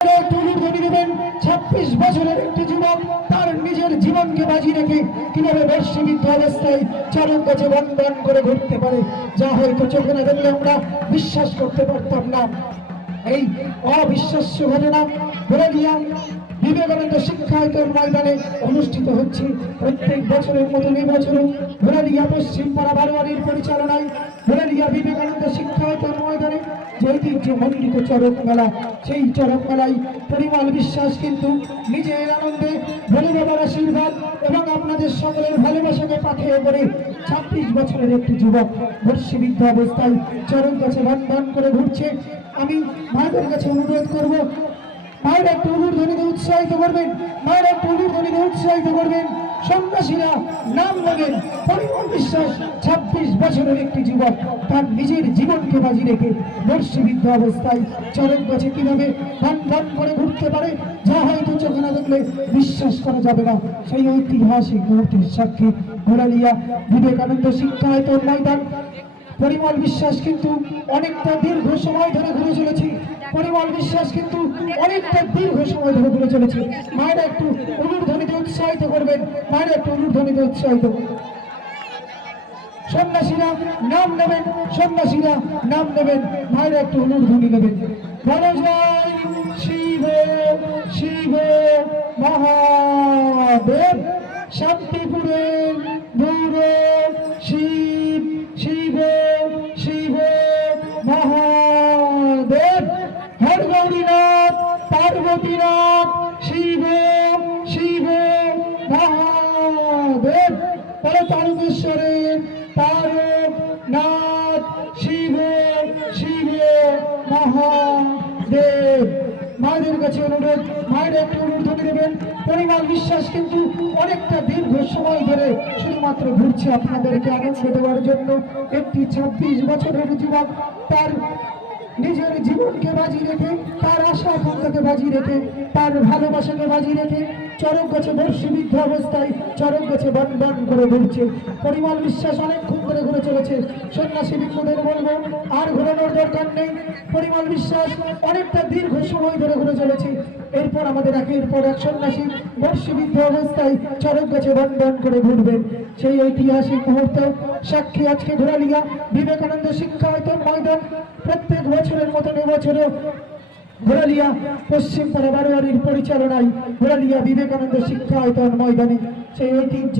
26 বছরের একটি যুবক তার নিজের জীবনকে বাজি রেখে কিভাবে বর্ষবিদ্ধ অবস্থায় চালক কাছে বন্ধন করে ঘুরতে পারে, যা হয়তো চোখে না দেখলে আমরা বিশ্বাস করতে পারতাম না। এই অবিশ্বাস্য ঘটনা বরেলিয়া বিবেকানন্দ শিক্ষায়তন ময়দানে অনুষ্ঠিত হচ্ছে। প্রত্যেক বছরের মতন এই বছরও বরেলিয়া পশ্চিম পাড়া বারোয়ারির পরিচালনায় বরেলিয়া বিবেকানন্দ শিক্ষায়তন ময়দানে যে ঐতিহ্যমণ্ডিত চরক মেলা, সেই চরক মেলায় পরিমল বিশ্বাস কিন্তু নিজের আনন্দে ভোলে বাবার আশীর্বাদ এবং আপনাদের সকলের ভালোবাসাকে পাথেয় করে 26 বছরের একটি যুবক বর্ষবিদ্ধ অবস্থায় চরক গাছে বন্ধন করে ঘুরছে। আমি মায়েদের কাছে অনুরোধ করব, মায়েরা একটু উলুধ্বনিতে উৎসাহিত করবেন, মায়েরা একটু উলুধ্বনিতে উৎসাহিত করবেন। সন্ন্যাসীরা নাম নেবেন। পরিমল বিশ্বাস 26 বছরের একটি যুবক তার নিজের জীবনকে বাজি রেখে বর্ষবিদ্ধ অবস্থায় চরক গাছে কিভাবে বন্ধন করে ঘুরতে পারে, যা হয়তো চোখে না দেখলে বিশ্বাস করা যাবে না। সেই ঐতিহাসিক মুহূর্তের সাক্ষী বরেলিয়া বিবেকানন্দ শিক্ষায়তন ময়দান। পরিমল বিশ্বাস কিন্তু অনেকটা দীর্ঘ সময় ধরে ঘুরে চলেছে। পরিমল বিশ্বাস কিন্তু অনেকটা দীর্ঘ সময় ধরে ঘুরে চলেছে। মায়েরা একটু উলুধ্বনিতে উৎসাহিত করবেন, মায়েরা একটু উলুধ্বনিতে উৎসাহিত। সন্ন্যাসীরা নাম নেবেন, সন্ন্যাসীরা নাম নেবেন, মায়েরা একটু উলুধ্বনি নেবেন। বলো জয় শিব শিব মহাদেব। শান্তিপুরের দূরে শিব শিব শিব মহাদেব। হর গৌরীনাথ পার্বতীনাথ শিব শিব মহাদেব। তারকেশ্বরের তারকনাথ শিব শিব মহাদেব। মায়েদের কাছে অনুরোধ, মায়েরা একটু উলুধ্বনি দেবেন। পরিমল বিশ্বাস কিন্তু অনেকটা দীর্ঘ সময় ধরে শুধুমাত্র ঘুরছে আপনাদেরকে আনন্দ দেওয়ার জন্য। একটি 26 বছরের যুবক তার নিজের জীবনকে বাজি রেখে, তার আশা আকাঙ্ক্ষাকে বাজি রেখে, তার ভালোবাসাকে বাজি রেখে চরক গাছে বর্ষবিদ্ধ অবস্থায় চরক গাছে বন্ধন করে ঘুরছে। পরিমল বিশ্বাস অনেকক্ষণ ধরে ঘুরে চলেছে। সন্ন্যাসী বৃন্দদের বলবো আর ঘোরানোর দরকার নেই। পরিমল বিশ্বাস অনেকটা দীর্ঘ সময় ধরে ঘুরে চলেছে। এরপর আমাদের একের পর এক সন্ন্যাসী বর্ষবিদ্ধ অবস্থায় চরক গাছে বন্ধন করে ঘুরবেন। সেই ঐতিহাসিক মুহূর্তে সাক্ষী আজকে বরেলিয়া বিবেকানন্দ শিক্ষায়তন ময়দান। প্রত্যেক বছরের মতন এবছরও বরেলিয়া পশ্চিম পাড়া বারোয়ারির পরিচালনায় বরেলিয়া বিবেকানন্দ শিক্ষায়তন ময়দানে সেই ঐতিহ্য